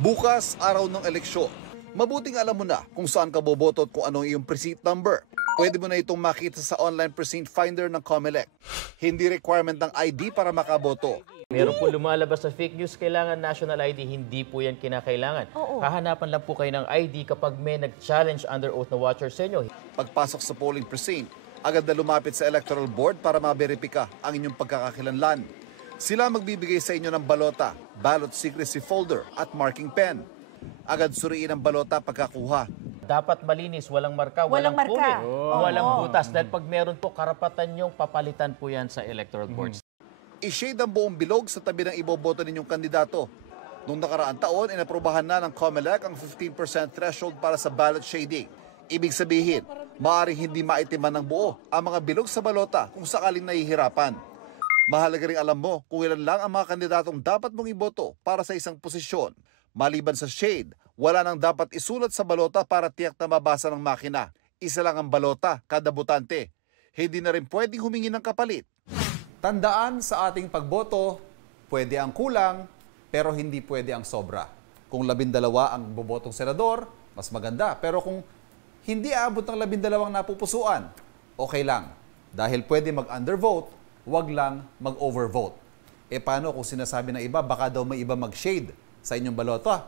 Bukas, araw ng eleksyon. Mabuting alam mo na kung saan ka boboto at kung anong iyong precinct number. Pwede mo na itong makita sa online precinct finder ng COMELEC. Hindi requirement ng ID para makaboto. Meron po lumalabas sa fake news, kailangan national ID, hindi po yan kinakailangan. Hahanapan lang po kayo ng ID kapag may nag-challenge under oath na watcher sa inyo. Pagpasok sa polling precinct, agad na lumapit sa electoral board para maberipika ang inyong pagkakakilanlan. Sila magbibigay sa inyo ng balota, ballot secrecy folder at marking pen. Agad suriin ang balota pagkakuha. Dapat malinis, walang marka, Walang marka. kunin, walang butas. Dahil pag meron po, karapatan yung papalitan po yan sa electoral boards. I-shade ang buong bilog sa tabi ng iboboto ninyong kandidato. Noong nakaraang taon, inaprubahan na ng COMELEC ang 15% threshold para sa ballot shading. Ibig sabihin, maaaring hindi maitiman ng buo ang mga bilog sa balota kung sakaling nahihirapan. Mahalaga rin alam mo kung ilan lang ang mga kandidatong dapat mong iboto para sa isang posisyon. Maliban sa shade, wala nang dapat isulat sa balota para tiyak na mabasa ng makina. Isa lang ang balota kada botante. Hindi na rin pwedeng humingi ng kapalit. Tandaan sa ating pagboto, pwede ang kulang, pero hindi pwede ang sobra. Kung 12 ang bobotong senador, mas maganda. Pero kung hindi aabot ng 12 napupusuan, okay lang. Dahil pwede mag-undervote, wag lang mag-overvote. E paano kung sinasabi ng iba, baka daw may iba mag-shade sa inyong balota?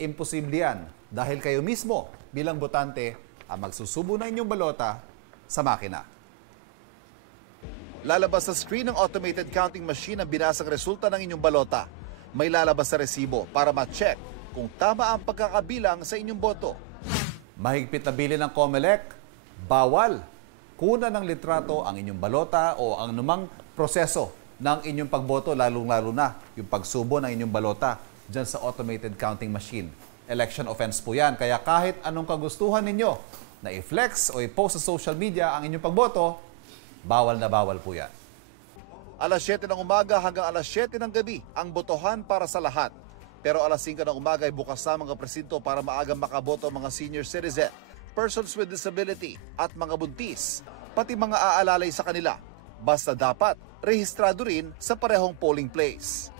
Imposible yan. Dahil kayo mismo, bilang botante, ang magsusubo ng inyong balota sa makina. Lalabas sa screen ng automated counting machine ang binasang resulta ng inyong balota. May lalabas sa resibo para ma-check kung tama ang pagkakabilang sa inyong boto. Mahigpit na bilin ng COMELEC, bawal kuna ng litrato ang inyong balota o ang anumang proseso ng inyong pagboto, lalong-lalo na yung pagsubo ng inyong balota dyan sa automated counting machine. Election offense po yan. Kaya kahit anong kagustuhan ninyo na i-flex o i-post sa social media ang inyong pagboto, bawal na bawal po yan. Alas 7 ng umaga hanggang alas 7 ng gabi ang botohan para sa lahat. Pero alas 5 ng umaga ay bukas na mga presinto para maagang makaboto ang mga senior citizen, persons with disability at mga buntis, pati mga aalalay sa kanila. Basta dapat rehistrado rin sa parehong polling place.